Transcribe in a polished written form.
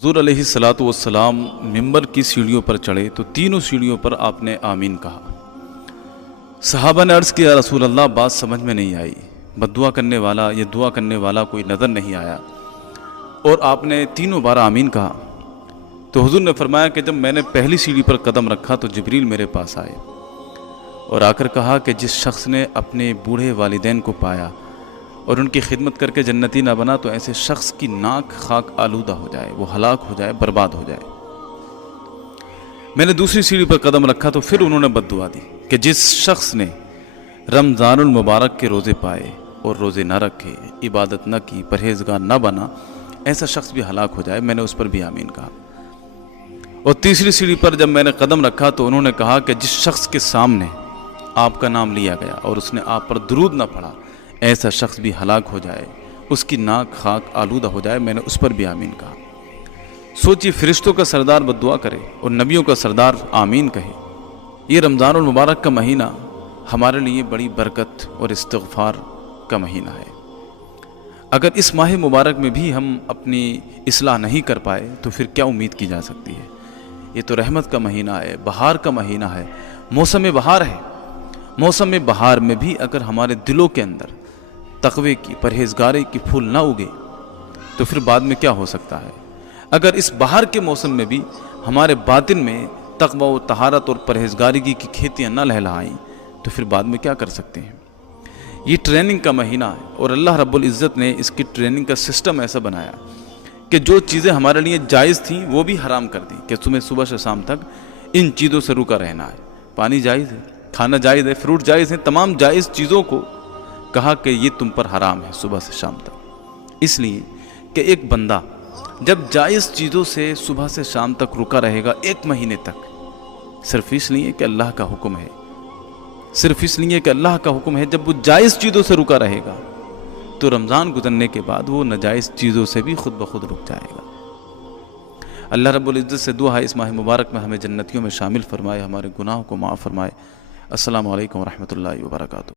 हुज़ूर अलैहिस्सलातु वस्सलाम मिंबर की सीढ़ियों पर चढ़े तो तीनों सीढ़ियों पर आपने आमीन कहा। सहाबा ने अर्ज़ किया, रसूल अल्लाह बात समझ में नहीं आई, बद्दुआ करने वाला या दुआ करने वाला कोई नज़र नहीं आया और आपने तीनों बार आमीन कहा। तो हुज़ूर ने फरमाया कि जब मैंने पहली सीढ़ी पर कदम रखा तो जिब्रील मेरे पास आए और आकर कहा कि जिस शख्स ने अपने बूढ़े वालिदैन को पाया और उनकी खिदमत करके जन्नती ना बना तो ऐसे शख्स की नाक खाक आलूदा हो जाए, वो हलाक हो जाए, बर्बाद हो जाए। मैंने दूसरी सीढ़ी पर कदम रखा तो फिर उन्होंने बद्दुआ दी कि जिस शख्स ने रमज़ानुल मुबारक के रोज़े पाए और रोज़े न रखे, इबादत न की, परहेजगार न बना, ऐसा शख्स भी हलाक हो जाए। मैंने उस पर भी आमीन कहा। और तीसरी सीढ़ी पर जब मैंने कदम रखा तो उन्होंने कहा कि जिस शख्स के सामने आपका नाम लिया गया और उसने आप पर दुरूद न पढ़ा, ऐसा शख्स भी हलाक हो जाए, उसकी नाक खाक आलूदा हो जाए। मैंने उस पर भी आमीन कहा। सोचिए, फरिश्तों का सरदार बद्दुआ करे और नबियों का सरदार आमीन कहे। ये रमज़ानुल मुबारक का महीना हमारे लिए बड़ी बरकत और इस्तिग़फ़ार का महीना है। अगर इस माह मुबारक में भी हम अपनी इस्लाह नहीं कर पाए तो फिर क्या उम्मीद की जा सकती है। ये तो रहमत का महीना है, बहार का महीना है, मौसम बहार है। मौसम बहार में भी अगर हमारे दिलों के अंदर तक़वे की, परहेजगारी की फूल ना उगे तो फिर बाद में क्या हो सकता है। अगर इस बहार के मौसम में भी हमारे बातिन में तक़वा व तहारत और परहेजगारी की खेतियाँ न लहलहाएं तो फिर बाद में क्या कर सकते हैं। ये ट्रेनिंग का महीना है और अल्लाह रब्बुल इज़्ज़त ने इसकी ट्रेनिंग का सिस्टम ऐसा बनाया कि जो चीज़ें हमारे लिए जायज़ थीं वो भी हराम कर दी कि तुम्हें सुबह से शाम तक इन चीज़ों से रुका रहना है। पानी जायज़ है, खाना जायज़ है, फ्रूट जायज़ है, तमाम जायज़ चीज़ों को कहा कि ये तुम पर हराम है सुबह से शाम तक। इसलिए कि एक बंदा जब जायज़ चीज़ों से सुबह से शाम तक रुका रहेगा एक महीने तक, सिर्फ इसलिए कि अल्लाह का हुक्म है, सिर्फ इसलिए कि अल्लाह का हुक्म है, जब वो जायज़ चीज़ों से रुका रहेगा तो रमज़ान गुजरने के बाद वो नाजायज़ चीज़ों से भी खुद ब खुद रुक जाएगा। अल्लाह रब्बुल इज़्ज़त से दुआ है इस माह मुबारक में हमें जन्नतियों में शामिल फरमाए, हमारे गुनाहों को माफ़ फरमाए। अस्सलामु अलैकुम व रहमतुल्लाहि व बरकातुहू।